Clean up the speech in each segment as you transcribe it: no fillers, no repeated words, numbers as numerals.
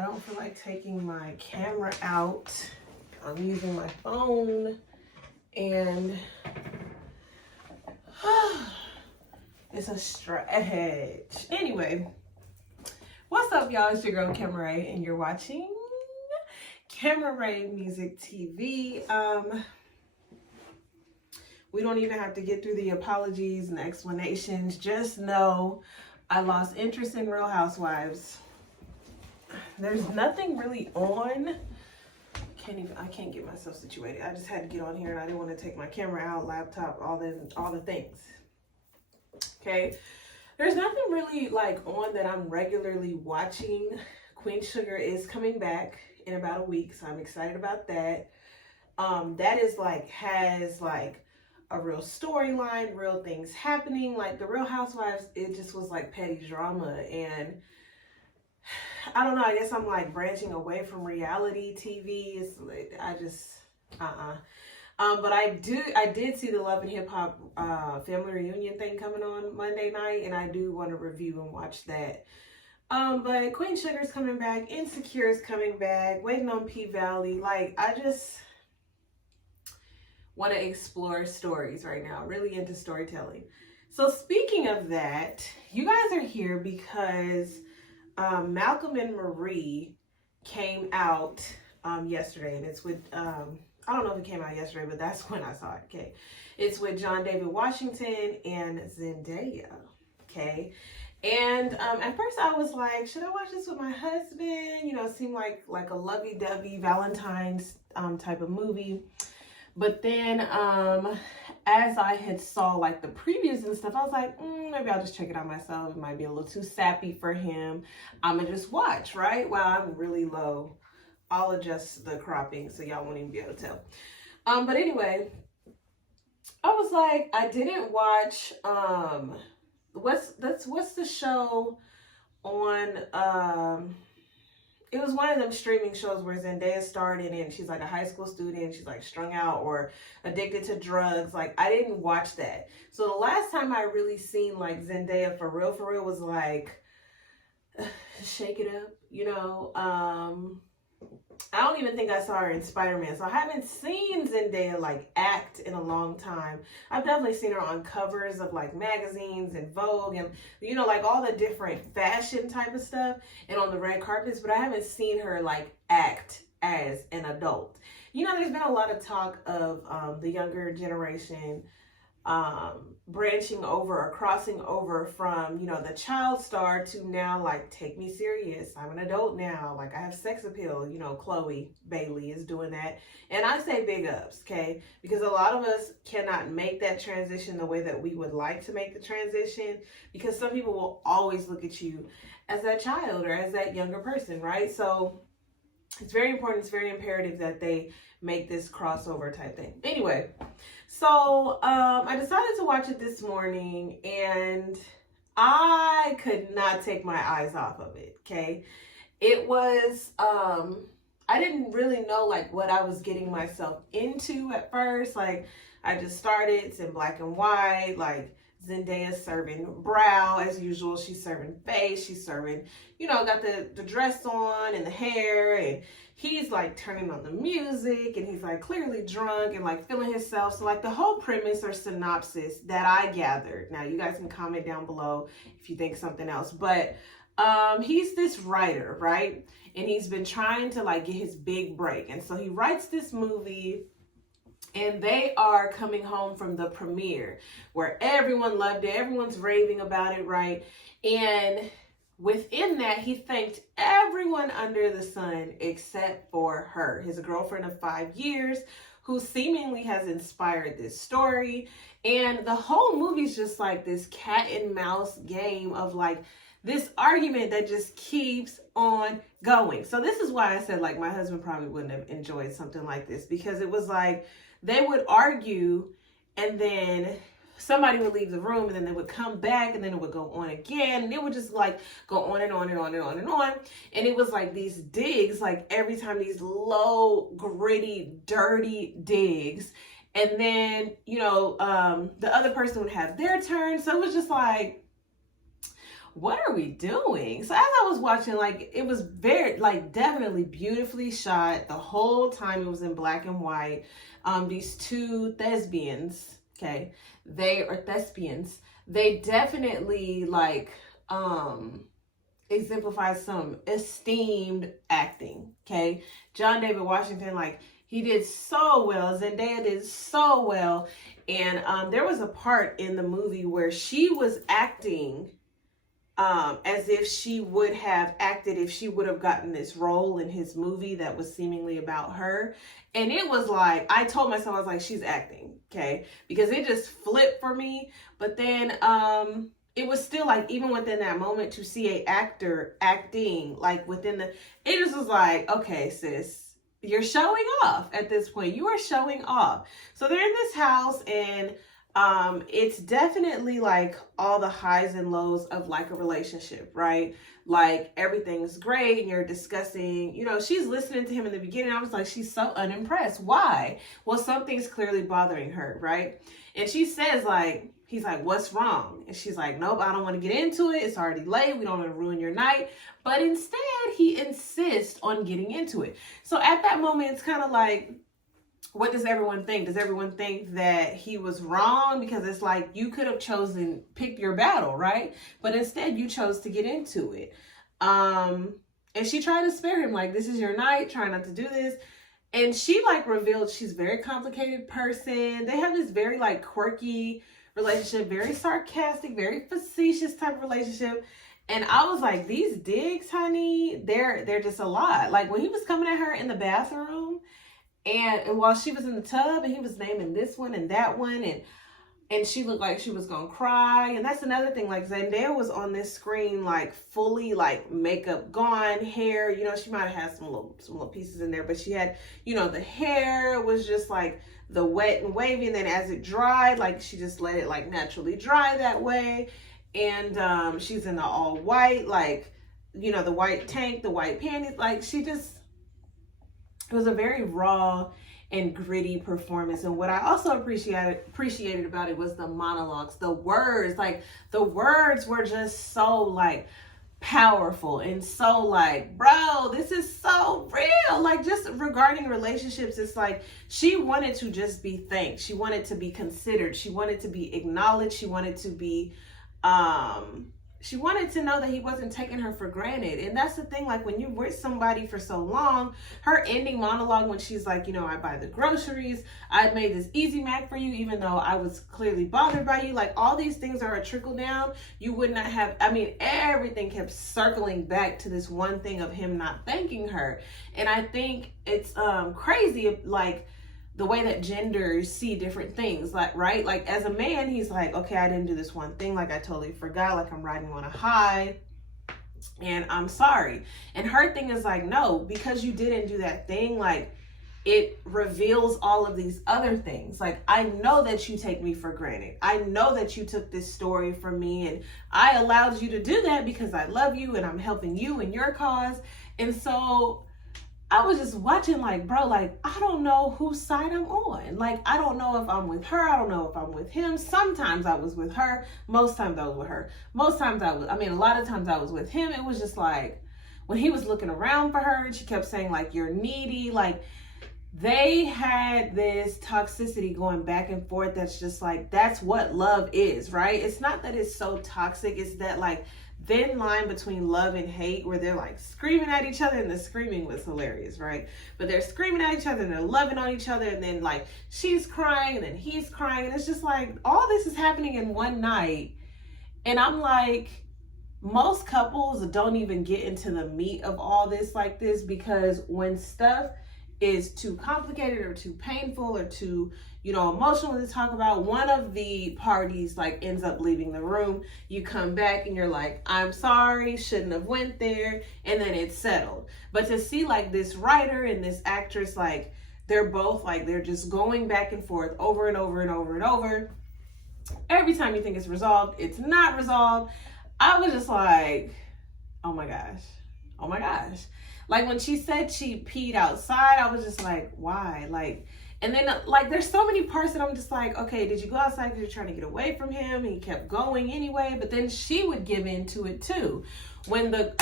I don't feel like taking my camera out. I'm using my phone and it's a stretch. Anyway, what's up, y'all? It's your girl Camera Ray, and you're watching Camera Ray Music TV. We don't even have to get through the apologies and explanations. Just know I lost interest in Real Housewives. There's nothing really on. I can't get myself situated. I just had to get on here and I didn't want to take my camera out, laptop, all the things. Okay. There's nothing really like on that I'm regularly watching. Queen Sugar is coming back in about a week, so I'm excited about that. That is has a real storyline, real things happening. Like the Real Housewives, it just was like petty drama, and I don't know, I guess I'm like branching away from reality TV. It's like, I just, but I did see the Love and Hip Hop family reunion thing coming on Monday night, and I do want to review and watch that. But Queen Sugar's coming back, Insecure is coming back, waiting on P-Valley. Like, I just want to explore stories right now, really into storytelling. So speaking of that, you guys are here because Malcolm and Marie came out yesterday, and it's with I don't know if it came out yesterday, but that's when I saw it. Okay, it's with John David Washington and Zendaya. Okay, and at first I was like, should I watch this with my husband? You know, it seemed like a lovey-dovey Valentine's type of movie. But then as I had saw like the previews and stuff, I was like, maybe I'll just check it out myself. It might be a little too sappy for him. I'm gonna just watch, right? Wow, I'm really low. I'll adjust the cropping so y'all won't even be able to tell. But anyway, I was like, I didn't watch what's the show on it was one of them streaming shows where Zendaya starred in it, and she's like a high school student. She's like strung out or addicted to drugs. Like, I didn't watch that. So the last time I really seen like Zendaya for real was like Shake It Up, you know. I don't even think I saw her in Spider-Man. So I haven't seen Zendaya like act in a long time. I've definitely seen her on covers of like magazines and Vogue and, you know, like all the different fashion type of stuff and on the red carpets, but I haven't seen her like act as an adult. You know, there's been a lot of talk of the younger generation branching over or crossing over from, you know, the child star to now like, take me serious, I'm an adult now, like I have sex appeal. You know, Chloe Bailey is doing that, and I say big ups, okay, because a lot of us cannot make that transition the way that we would like to make the transition, because some people will always look at you as that child or as that younger person, right? So it's very important, it's very imperative that they make this crossover type thing. Anyway, so I decided to watch it this morning, and I could not take my eyes off of it, okay? It was, I didn't really know like what I was getting myself into at first. Like, I just started, it's in black and white, like Zendaya serving brow as usual. She's serving face. She's serving, you know, got the dress on and the hair, and he's like turning on the music, and he's like clearly drunk and like feeling himself. So like the whole premise or synopsis that I gathered. Now you guys can comment down below if you think something else, but he's this writer, right? And he's been trying to like get his big break, and so he writes this movie. And they are coming home from the premiere where everyone loved it. Everyone's raving about it, right? And within that, he thanked everyone under the sun except for her, his girlfriend of 5 years, who seemingly has inspired this story. And the whole movie's just like this cat and mouse game of like this argument that just keeps on going. So this is why I said like my husband probably wouldn't have enjoyed something like this, because it was like they would argue and then somebody would leave the room and then they would come back and then it would go on again, and it would just like go on and on and on and on and on. And it was like these digs, like every time these low, gritty, dirty digs. And then, you know, the other person would have their turn. So it was just like, what are we doing? So as I was watching, like, it was very, like, definitely beautifully shot. The whole time it was in black and white. These two thespians, okay, they are thespians. They definitely, like, exemplify some esteemed acting, okay? John David Washington, like, he did so well. Zendaya did so well. And there was a part in the movie where she was acting as if she would have acted if she would have gotten this role in his movie that was seemingly about her. And it was like, I told myself, I was like, she's acting, okay? Because it just flipped for me. But then it was still like, even within that moment, to see a actor acting, like within the, it just was like, okay, sis, you're showing off at this point. You are showing off. So they're in this house, and it's definitely like all the highs and lows of like a relationship, right? Like everything's great and you're discussing, you know, she's listening to him in the beginning. I was like, she's so unimpressed. Why? Well, something's clearly bothering her, right? And she says, like, he's like, what's wrong? And she's like, nope, I don't want to get into it. It's already late. We don't want to ruin your night. But instead, he insists on getting into it. So at that moment, it's kind of like, what does everyone think? Does everyone think that he was wrong? Because it's like, you could have chosen, pick your battle, right? But instead you chose to get into it. And she tried to spare him, like, this is your night, try not to do this. And she like revealed she's a very complicated person. They have this very like quirky relationship, very sarcastic, very facetious type of relationship. And I was like, these digs, honey, they're just a lot. Like when he was coming at her in the bathroom, and while she was in the tub, and he was naming this one and that one, and she looked like she was gonna cry. And that's another thing, like Zendaya was on this screen like fully like makeup gone, hair, you know, she might have had some little pieces in there, but she had, you know, the hair was just like the wet and wavy, and then as it dried, like she just let it like naturally dry that way. And she's in the all white, like, you know, the white tank, the white panties, like she just, it was a very raw and gritty performance. And what I also appreciated about it was the monologues, the words, like the words were just so like powerful and so like, bro, this is so real. Like just regarding relationships, it's like she wanted to just be thanked. She wanted to be considered. She wanted to be acknowledged. She wanted to be, she wanted to know that he wasn't taking her for granted. And that's the thing, like when you're with somebody for so long, her ending monologue when she's like, you know, I buy the groceries, I made this Easy Mac for you, even though I was clearly bothered by you. Like all these things are a trickle down. You would not have, I mean, everything kept circling back to this one thing of him not thanking her. And I think it's crazy, like, the way that genders see different things, like, right? Like as a man, he's like, okay, I didn't do this one thing. Like I totally forgot, like I'm riding on a high and I'm sorry. And her thing is like, no, because you didn't do that thing, like it reveals all of these other things. Like, I know that you take me for granted. I know that you took this story from me, and I allowed you to do that because I love you and I'm helping you in your cause. And so I was just watching like, bro, like, I don't know whose side I'm on. Like, I don't know if I'm with her. I don't know if I'm with him. Sometimes I was with her. Most times I was with her. Most times a lot of times I was with him. It was just like, when he was looking around for her and she kept saying like, you're needy. Like, they had this toxicity going back and forth. That's just like, that's what love is, right? It's not that it's so toxic. It's that like, thin line between love and hate where they're like screaming at each other, and the screaming was hilarious, right? But they're screaming at each other and they're loving on each other, and then like she's crying and then he's crying, and it's just like all this is happening in one night. And I'm like, most couples don't even get into the meat of all this like this, because when stuff is too complicated or too painful or too, you know, emotional to talk about, one of the parties like ends up leaving the room. You come back and you're like, I'm sorry, shouldn't have went there, and then it's settled. But to see like this writer and this actress, like they're both like, they're just going back and forth over and over and over and over. Every time you think it's resolved, it's not resolved. I was just like, oh my gosh, like when she said she peed outside, I was just like, why? Like, And then like there's so many parts that I'm just like, okay, did you go outside because you're trying to get away from him? And he kept going anyway. But then she would give into it too. When the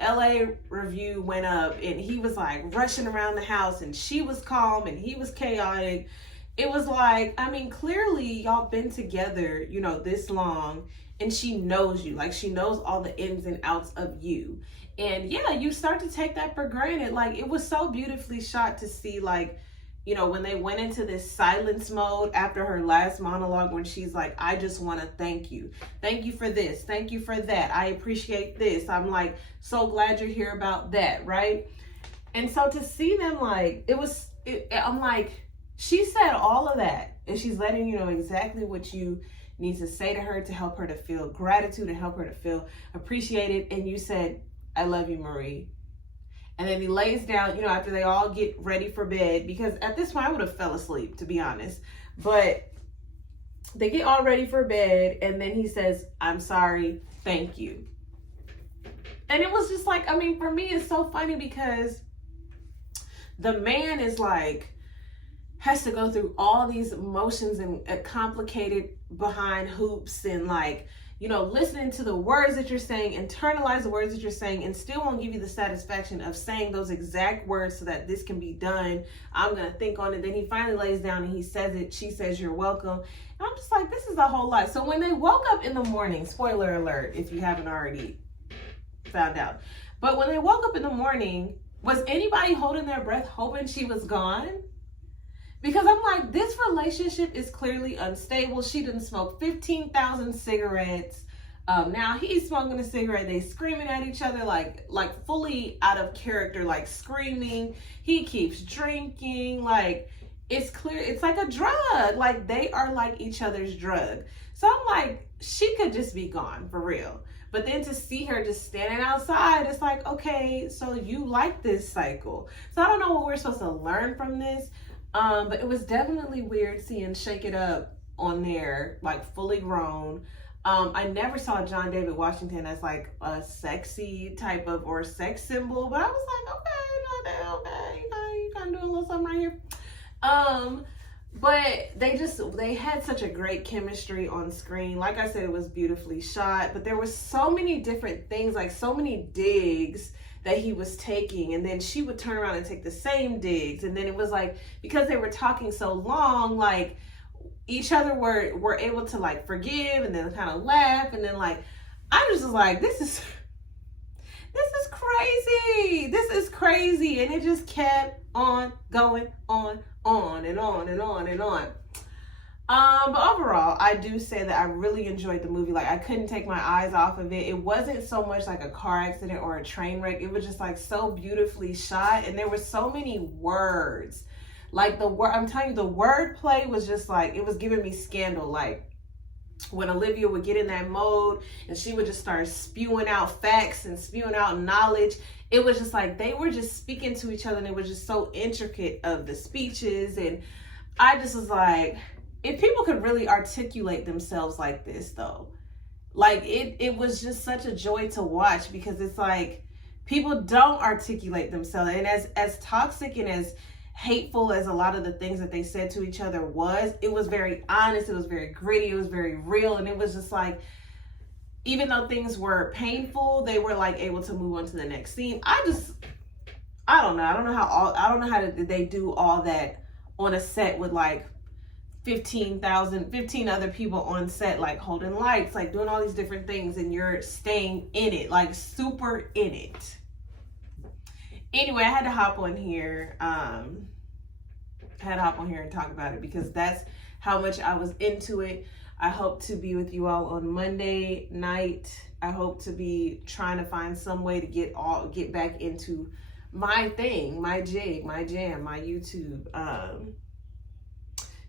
LA review went up and he was like rushing around the house and she was calm and he was chaotic, it was like, I mean, clearly y'all been together, you know, this long, and she knows you. Like, she knows all the ins and outs of you. And yeah, you start to take that for granted. Like, it was so beautifully shot to see, like, you know, when they went into this silence mode after her last monologue, when she's like, I just want to thank you. Thank you for this. Thank you for that. I appreciate this. I'm like, so glad you're here about that. Right. And so to see them, like, I'm like, she said all of that, and she's letting you know exactly what you need to say to her to help her to feel gratitude and help her to feel appreciated. And you said, I love you, Marie. And then he lays down, you know, after they all get ready for bed, because at this point I would have fell asleep, to be honest. But they get all ready for bed, and then he says, I'm sorry, thank you. And it was just like, I mean, for me, it's so funny because the man is like, has to go through all these emotions and complicated behind hoops and like, you know, listening to the words that you're saying, internalize the words that you're saying, and still won't give you the satisfaction of saying those exact words so that this can be done. I'm going to think on it. Then he finally lays down and he says it. She says, you're welcome. And I'm just like, this is a whole lot. So when they woke up in the morning, spoiler alert, if you haven't already found out, but when they woke up in the morning, was anybody holding their breath hoping she was gone? Because I'm like, this relationship is clearly unstable. She didn't smoke 15,000 cigarettes. Now he's smoking a cigarette. They screaming at each other like fully out of character, like screaming. He keeps drinking. Like, it's clear. It's like a drug. Like, they are like each other's drug. So I'm like, she could just be gone for real. But then to see her just standing outside, it's like, okay, so you like this cycle. So I don't know what we're supposed to learn from this. But it was definitely weird seeing Shake It Up on there, like fully grown. I never saw John David Washington as like a sexy type of or sex symbol, but I was like, okay, you kind of doing a little something right here. But they had such a great chemistry on screen. Like I said, it was beautifully shot, but there was so many different things, like so many digs that he was taking, and then she would turn around and take the same digs, and then it was like, because they were talking so long, like each other were able to like forgive and then kind of laugh, and then like I was just like, this is crazy, and it just kept on going on and on and on and on. But overall, I do say that I really enjoyed the movie. Like, I couldn't take my eyes off of it. It wasn't so much like a car accident or a train wreck. It was just like so beautifully shot, and there were so many words. Like I'm telling you, the word play was just like, it was giving me Scandal. Like when Olivia would get in that mode and she would just start spewing out facts and spewing out knowledge. It was just like they were just speaking to each other, and it was just so intricate of the speeches. And I just was like, if people could really articulate themselves like this, though, like it was just such a joy to watch, because it's like people don't articulate themselves. And as toxic and as hateful as a lot of the things that they said to each other was, it was very honest, it was very gritty, it was very real. And it was just like, even though things were painful, they were like able to move on to the next scene. I don't know how did they do all that on a set with like 15 other people on set, like holding lights, like doing all these different things, and you're staying in it, like super in it. Anyway, I had to hop on here. And talk about it, because that's how much I was into it. I hope to be with you all on Monday night. I hope to be trying to find some way to get back into my thing, my jig, my jam, my YouTube.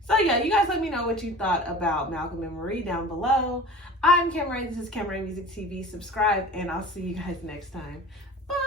So yeah, you guys let me know what you thought about Malcolm and Marie down below. I'm Kim Ray. This is Kim Ray Music TV. Subscribe, and I'll see you guys next time. Bye.